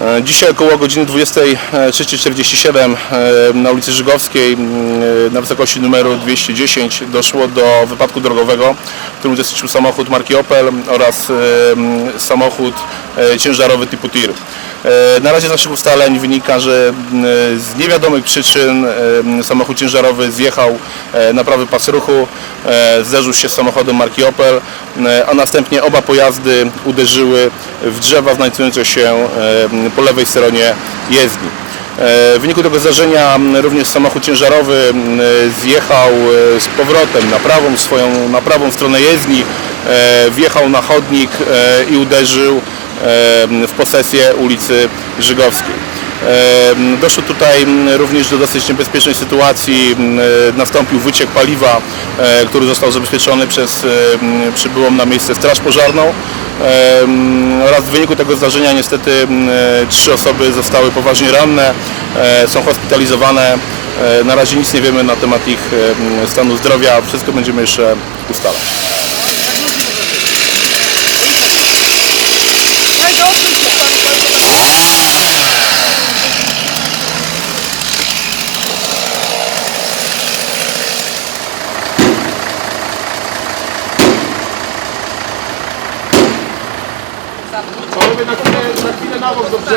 E, Dzisiaj około godziny 23.47 e, na ulicy Żygowskiej m, na wysokości numeru 210 doszło do wypadku drogowego, w którym uczestniczył samochód marki Opel oraz e, samochód e, ciężarowy typu TIR. E, Na razie z naszych ustaleń wynika, że m, z niewiadomych przyczyn em, samochód ciężarowy zjechał e, na prawy pas ruchu, e, zderzył się z samochodem marki Opel, e, a następnie oba pojazdy uderzyły w drzewa znajdujące się po lewej stronie jezdni. E, W wyniku tego zdarzenia również samochód ciężarowy zjechał e, z powrotem na prawą swoją, na prawą stronę jezdni, e, wjechał na chodnik e, i uderzył w posesję ulicy Żygowskiej. Doszło tutaj również do dosyć niebezpiecznej sytuacji. E, Nastąpił wyciek paliwa, e, który został zabezpieczony przez przybyłą na miejsce straż pożarną. Oraz w wyniku tego zdarzenia niestety e, trzy osoby zostały poważnie ranne, są hospitalizowane. Na razie nic nie wiemy na temat ich stanu zdrowia. Wszystko będziemy jeszcze ustalać. Panowie na chwilę, na chwilę na bok, dobrze?